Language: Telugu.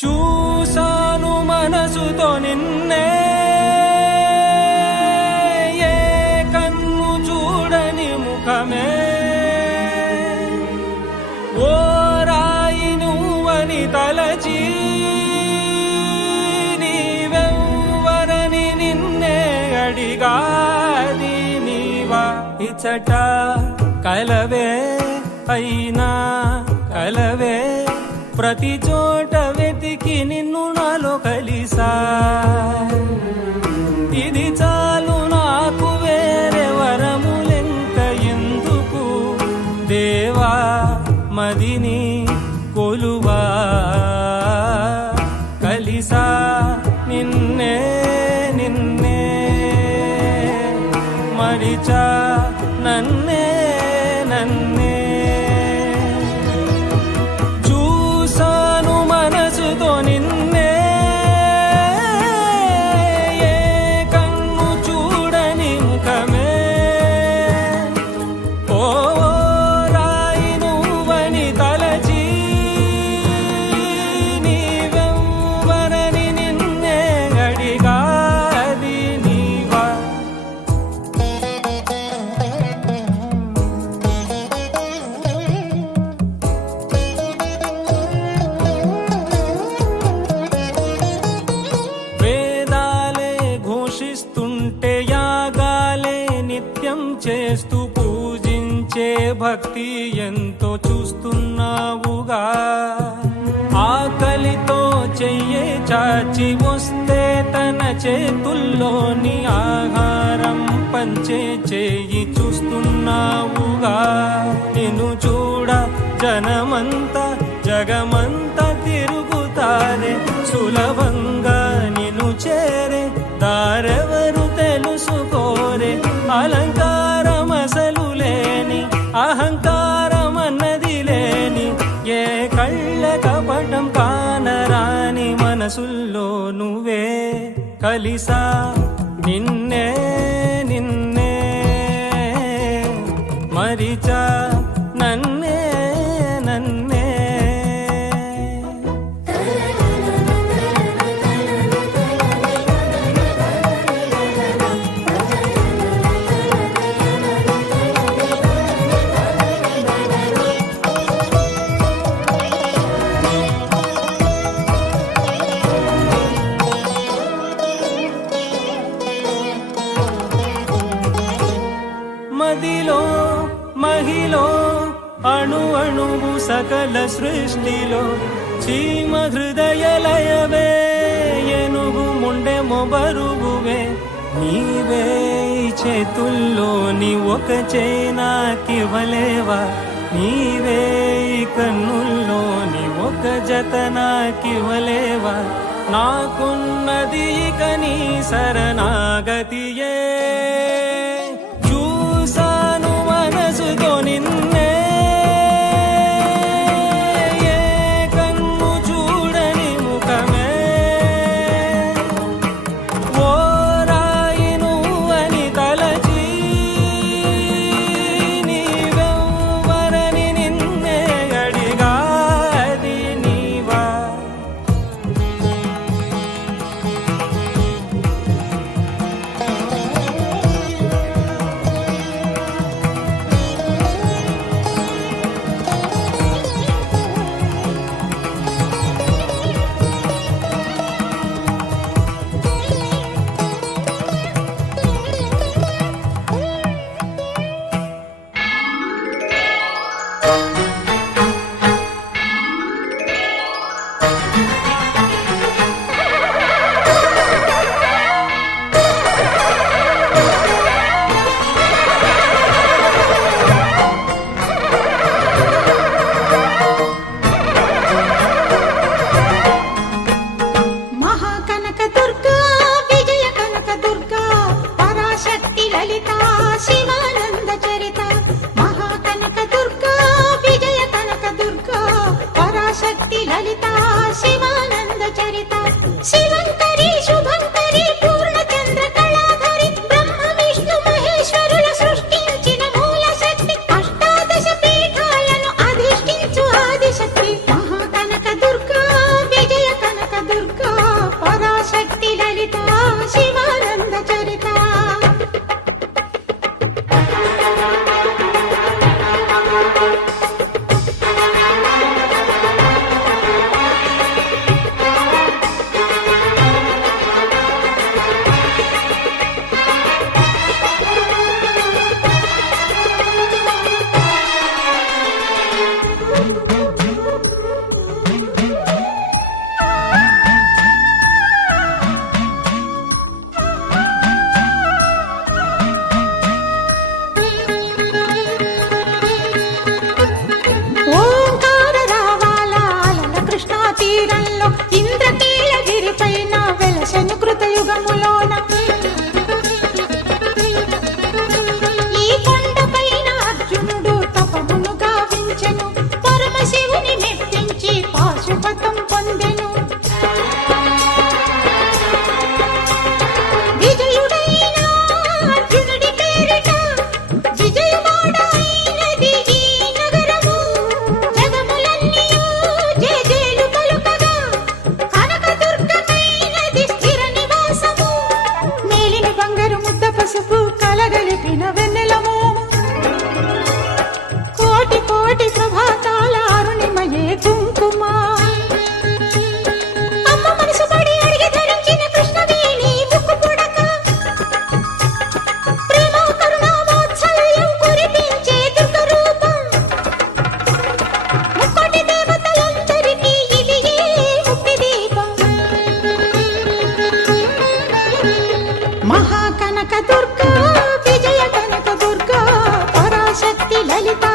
చూసాను మనసుతో నిన్నే, ఏ కన్ను చూడని ముఖమే, ఓ రాయి నువ్వని తలచి నీవెవ్వరని నిన్నే అడిగాది నీవా. ఇచ్చట కలవే అయినా కలవే, ప్రతి చోట వెతికి నిన్ను నాలో కలిసా. ఇది చాలు నాకు, వేరే వరములెంత ఎందుకు, దేవా మదిని కొలువా. కలిసా నిన్నే నిన్నే, మరిచా నన్నే నన్నే. చూసాను మనసుతో నిన్నే, ఏ కన్ను చూడని ముఖమే, ఓ రాయి నువ్వని తలచి నీవెవ్వరని నిన్నే అడిగాది నీవా. వేదాలే ఘోషిస్తుంటే యాగాలే నిత్యం చేస్తూ పూజించే భక్తి ఎంతో చూస్తున్నావుగా. ఆకలితో చెయ్యే చాచి వస్తే తన చేతుల్లోని ఆహారం పంచే చేయి చూస్తున్నావుగా. నిన్ను చూడ జనమంతా జగమంతా తిరుగుతారే, సులభంగా నిన్ను చేరే దారెవరు తెలుసుకోరే. అలంకారం అసలు లేని, అహంకారం అన్నది లేని, ఏ కళ్ళ కపటం కానరాని మనసుల్లో నువ్వే. కలిసా నిన్నే నిన్నే, మరిచా నన్నే నన్నే. మదిలో మహిలో అణు అణువు సకల సృష్టిలో, చీమ హృదయ లయవే, ఎనుగు ముండె మొబరువువే. నీవే చేతుల్లోని ఒక చేనాకివ్వలేవా, నీవే కన్నుల్లోని ఒక జత నాకివ్వలేవా. నాకున్నది ఇక నీ శరణాగతియే. చూసాను మనసుతో నిన్నే, ఏ కన్ను చూడని ముఖమే, ఓ రాయి నువ్వని తలచి నీవెవ్వరని నిన్నే అడిగాది నీవా. కృతయుగములోన ఈ కొండపైన అర్జునుడు తపమును గావించెను, పరమశివుని మెప్పించి పాశుపతం పొందెను. విజయుడైన అర్జునుడి పేరిట విజయవాడైనది ఈ నగరము. జగములన్నీయు జేజేలు పలుకగా కనకదుర్గమైనది స్థిర నివాసము. మేలిమి బంగారు ముద్ద పసుపు కలగలిపిన వెన్నెలము. కోటి కోటి ప్రభాతాల అరుణిమయే కుంకుమ. అమ్మ మనసు పడి అడిగి ధరించిన కృష్ణవేణి ముక్కు పుడక. ప్రేమ కరుణ వాత్సల్యం కురిపించే దుర్గ రూపం. ముక్కోటి దేవతలందరికీ ఇది ఏ ముక్తి దీపం. మహాకనక దుర్గా, విజయ కనక దుర్గా, పరాశక్తి లలిత